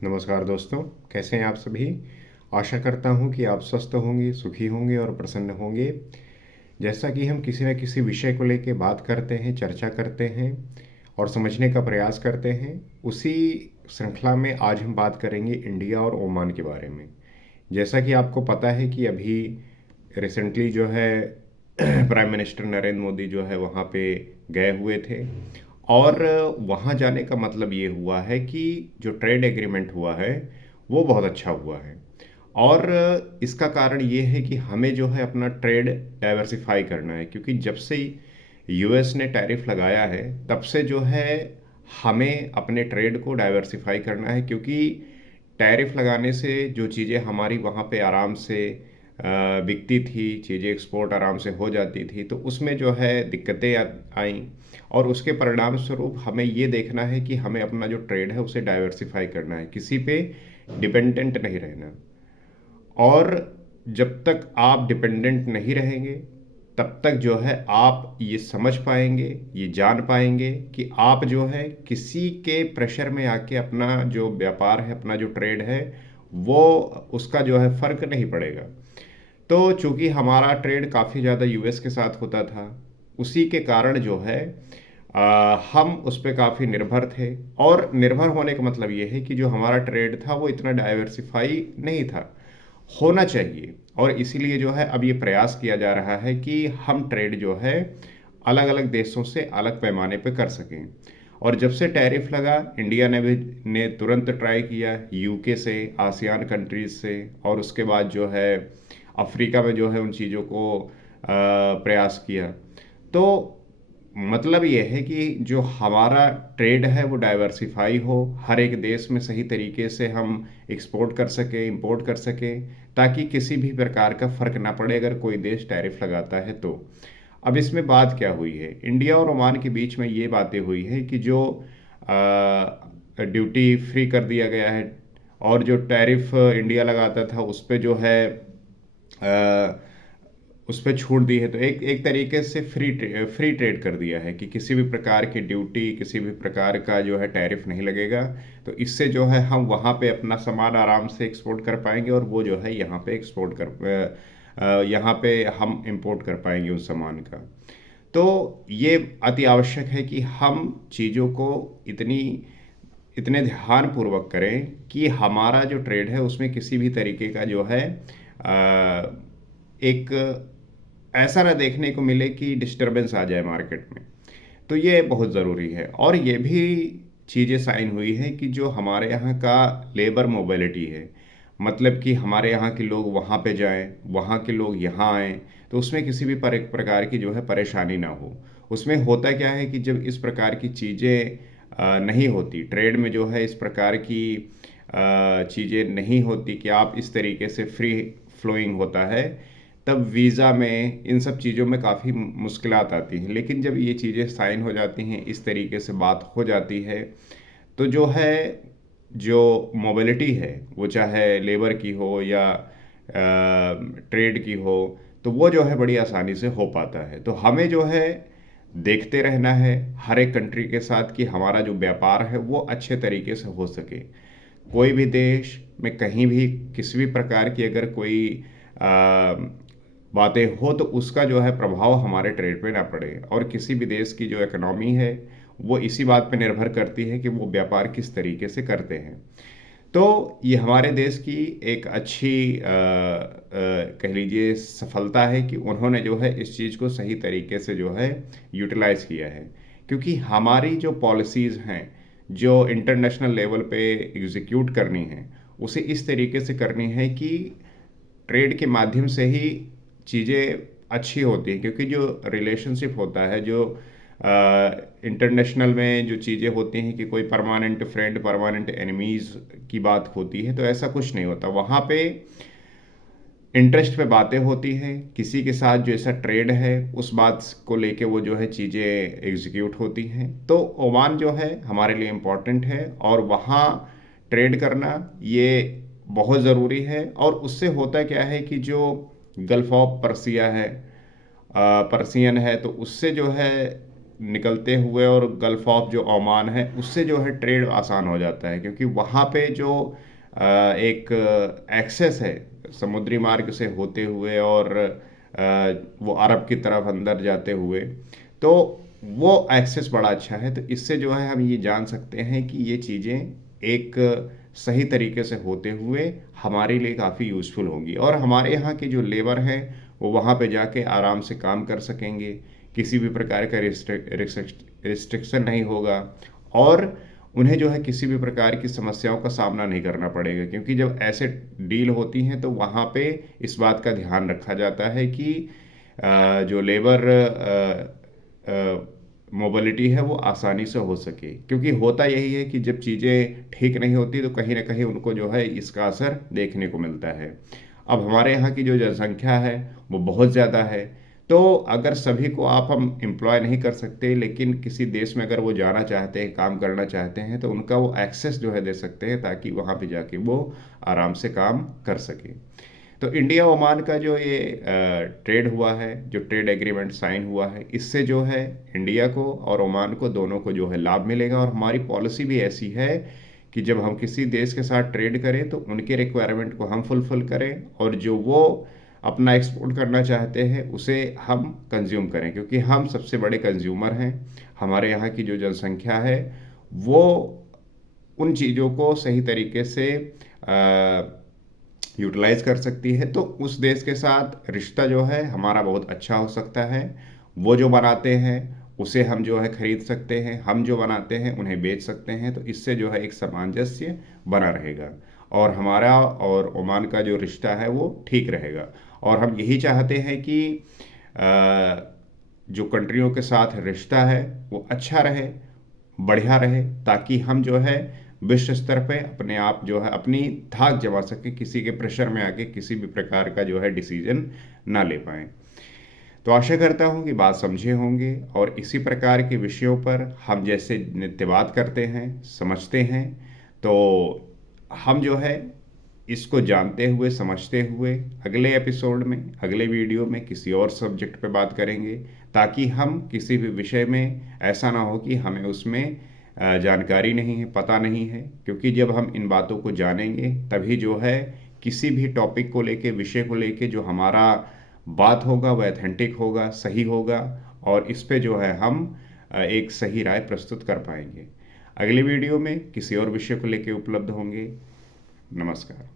नमस्कार दोस्तों, कैसे हैं आप सभी। आशा करता हूं कि आप स्वस्थ होंगे, सुखी होंगे और प्रसन्न होंगे। जैसा कि हम किसी न किसी विषय को लेकर बात करते हैं, चर्चा करते हैं और समझने का प्रयास करते हैं, उसी श्रृंखला में आज हम बात करेंगे इंडिया और ओमान के बारे में। जैसा कि आपको पता है कि अभी रिसेंटली जो है प्राइम मिनिस्टर नरेंद्र मोदी जो है वहाँ पे गए हुए थे। और वहाँ जाने का मतलब ये हुआ है कि जो ट्रेड एग्रीमेंट हुआ है वो बहुत अच्छा हुआ है। और इसका कारण ये है कि हमें जो है अपना ट्रेड डाइवर्सिफाई करना है, क्योंकि जब से यूएस ने टैरिफ लगाया है तब से जो है हमें अपने ट्रेड को डाइवर्सिफाई करना है। क्योंकि टैरिफ लगाने से जो चीज़ें हमारी वहाँ पे आराम से बिकती थी, चीज़ें एक्सपोर्ट आराम से हो जाती थी, तो उसमें जो है दिक्कतें आईं। और उसके परिणाम स्वरूप हमें ये देखना है कि हमें अपना जो ट्रेड है उसे डाइवर्सिफाई करना है, किसी पे डिपेंडेंट नहीं रहना। और जब तक आप डिपेंडेंट नहीं रहेंगे तब तक जो है आप ये समझ पाएंगे, ये जान पाएंगे कि आप जो है किसी के प्रेशर में आके अपना जो व्यापार है, अपना जो ट्रेड है, वो उसका जो है फर्क नहीं पड़ेगा। तो चूंकि हमारा ट्रेड काफ़ी ज़्यादा यूएस के साथ होता था, उसी के कारण जो है हम उस पर काफ़ी निर्भर थे। और निर्भर होने का मतलब ये है कि जो हमारा ट्रेड था वो इतना डाइवर्सिफाई नहीं था, होना चाहिए। और इसीलिए जो है अब ये प्रयास किया जा रहा है कि हम ट्रेड जो है अलग अलग देशों से अलग पैमाने पे कर सकें। और जब से टैरिफ लगा, इंडिया ने तुरंत ट्राई किया, यूके से, आसियान कंट्रीज से, और उसके बाद जो है अफ्रीका में जो है उन चीज़ों को प्रयास किया। तो मतलब ये है कि जो हमारा ट्रेड है वो डाइवर्सिफाई हो, हर एक देश में सही तरीके से हम एक्सपोर्ट कर सकें, इंपोर्ट कर सकें, ताकि किसी भी प्रकार का फ़र्क ना पड़े अगर कोई देश टैरिफ लगाता है तो। अब इसमें बात क्या हुई है, इंडिया और ओमान के बीच में ये बातें हुई हैं कि जो ड्यूटी फ्री कर दिया गया है, और जो टैरिफ इंडिया लगाता था उस पे जो है उस पे छूट दी है। तो एक एक तरीके से फ्री ट्रेड कर दिया है कि किसी भी प्रकार की ड्यूटी, किसी भी प्रकार का जो है टैरिफ नहीं लगेगा। तो इससे जो है हम वहाँ पे अपना सामान आराम से एक्सपोर्ट कर पाएंगे, और वो जो है यहाँ पे यहाँ पे हम इंपोर्ट कर पाएंगे उस सामान का। तो ये अति आवश्यक है कि हम चीज़ों को इतने ध्यानपूर्वक करें कि हमारा जो ट्रेड है उसमें किसी भी तरीके का जो है एक ऐसा ना देखने को मिले कि डिस्टरबेंस आ जाए मार्केट में। तो ये बहुत ज़रूरी है। और ये भी चीज़ें साइन हुई हैं कि जो हमारे यहाँ का लेबर मोबिलिटी है, मतलब कि हमारे यहाँ के लोग वहाँ पे जाएं, वहाँ के लोग यहाँ आएँ, तो उसमें किसी भी प्रकार की जो है परेशानी ना हो। उसमें होता क्या है कि जब इस प्रकार की चीज़ें नहीं होती, ट्रेड में जो है इस प्रकार की चीज़ें नहीं होती कि आप इस तरीके से फ्री फ्लोइंग होता है, तब वीज़ा में, इन सब चीज़ों में काफ़ी मुश्किलात आती हैं। लेकिन जब ये चीज़ें साइन हो जाती हैं, इस तरीके से बात हो जाती है, तो जो है जो मोबिलिटी है, वो चाहे लेबर की हो या ट्रेड की हो, तो वो जो है बड़ी आसानी से हो पाता है। तो हमें जो है देखते रहना है हर एक कंट्री के साथ कि हमारा जो व्यापार है वो अच्छे तरीके से हो सके। कोई भी देश में कहीं भी किसी भी प्रकार की अगर कोई बातें हो तो उसका जो है प्रभाव हमारे ट्रेड पे ना पड़े। और किसी भी देश की जो इकोनॉमी है वो इसी बात पे निर्भर करती है कि वो व्यापार किस तरीके से करते हैं। तो ये हमारे देश की एक अच्छी कह लीजिए सफलता है कि उन्होंने जो है इस चीज़ को सही तरीके से जो है यूटिलाइज़ किया है। क्योंकि हमारी जो पॉलिसीज़ हैं, जो इंटरनेशनल लेवल पे एग्जीक्यूट करनी है, उसे इस तरीके से करनी है कि ट्रेड के माध्यम से ही चीज़ें अच्छी होती हैं। क्योंकि जो रिलेशनशिप होता है, जो इंटरनेशनल में जो चीज़ें होती हैं कि कोई परमानेंट फ्रेंड, परमानेंट एनिमीज़ की बात होती है, तो ऐसा कुछ नहीं होता। वहाँ पे इंटरेस्ट पे बातें होती हैं, किसी के साथ जो ऐसा ट्रेड है उस बात को लेके वो जो है चीज़ें एग्जीक्यूट होती हैं। तो ओमान जो है हमारे लिए इम्पोर्टेंट है, और वहाँ ट्रेड करना ये बहुत ज़रूरी है। और उससे होता क्या है कि जो गल्फ ऑफ पर्सिया है, पर्सियन है, तो उससे जो है निकलते हुए और गल्फ ऑफ जो ओमान है उससे जो है ट्रेड आसान हो जाता है, क्योंकि वहाँ पे जो एक एक्सेस है समुद्री मार्ग से होते हुए और वो अरब की तरफ अंदर जाते हुए, तो वो एक्सेस बड़ा अच्छा है। तो इससे जो है हम ये जान सकते हैं कि ये चीज़ें एक सही तरीके से होते हुए हमारे लिए काफ़ी यूज़फुल होंगी, और हमारे यहाँ की जो लेबर है वो वहाँ पे जाके आराम से काम कर सकेंगे, किसी भी प्रकार का रिस्ट्रिक्शन नहीं होगा, और उन्हें जो है किसी भी प्रकार की समस्याओं का सामना नहीं करना पड़ेगा, क्योंकि जब ऐसे डील होती हैं तो वहाँ पे इस बात का ध्यान रखा जाता है कि जो लेबर मोबिलिटी है वो आसानी से हो सके, क्योंकि होता यही है कि जब चीज़ें ठीक नहीं होती तो कहीं ना कहीं उनको जो है इसका असर देखने को मिलता है। अब हमारे यहाँ की जो जनसंख्या है वो बहुत ज़्यादा है, तो अगर सभी को आप हम एम्प्लॉय नहीं कर सकते, लेकिन किसी देश में अगर वो जाना चाहते हैं, काम करना चाहते हैं, तो उनका वो एक्सेस जो है दे सकते हैं, ताकि वहाँ पे जाके वो आराम से काम कर सके। तो इंडिया ओमान का जो ये ट्रेड हुआ है, जो ट्रेड एग्रीमेंट साइन हुआ है, इससे जो है इंडिया को और ओमान को दोनों को जो है लाभ मिलेगा। और हमारी पॉलिसी भी ऐसी है कि जब हम किसी देश के साथ ट्रेड करें तो उनके रिक्वायरमेंट को हम फुलफिल करें, और जो वो अपना एक्सपोर्ट करना चाहते हैं उसे हम कंज्यूम करें, क्योंकि हम सबसे बड़े कंज्यूमर हैं। हमारे यहाँ की जो जनसंख्या है वो उन चीज़ों को सही तरीके से यूटिलाइज कर सकती है, तो उस देश के साथ रिश्ता जो है हमारा बहुत अच्छा हो सकता है। वो जो बनाते हैं उसे हम जो है खरीद सकते हैं, हम जो बनाते हैं उन्हें बेच सकते हैं, तो इससे जो है एक सामंजस्य बना रहेगा, और हमारा और ओमान का जो रिश्ता है वो ठीक रहेगा। और हम यही चाहते हैं कि जो कंट्रियों के साथ रिश्ता है वो अच्छा रहे, बढ़िया रहे, ताकि हम जो है विश्व स्तर पे अपने आप जो है अपनी धाक जमा सके, किसी के प्रेशर में आके किसी भी प्रकार का जो है डिसीजन ना ले पाए। तो आशा करता हूँ कि बात समझे होंगे, और इसी प्रकार के विषयों पर हम जैसे नित्य बात करते हैं, समझते हैं, तो हम जो है इसको जानते हुए समझते हुए अगले एपिसोड में, अगले वीडियो में किसी और सब्जेक्ट पे बात करेंगे, ताकि हम किसी भी विषय में ऐसा ना हो कि हमें उसमें जानकारी नहीं है, पता नहीं है, क्योंकि जब हम इन बातों को जानेंगे तभी जो है किसी भी टॉपिक को लेके, विषय को लेके जो हमारा बात होगा वह ऑथेंटिक होगा, सही होगा, और इस पे जो है हम एक सही राय प्रस्तुत कर पाएंगे। अगले वीडियो में किसी और विषय को लेके उपलब्ध होंगे। नमस्कार।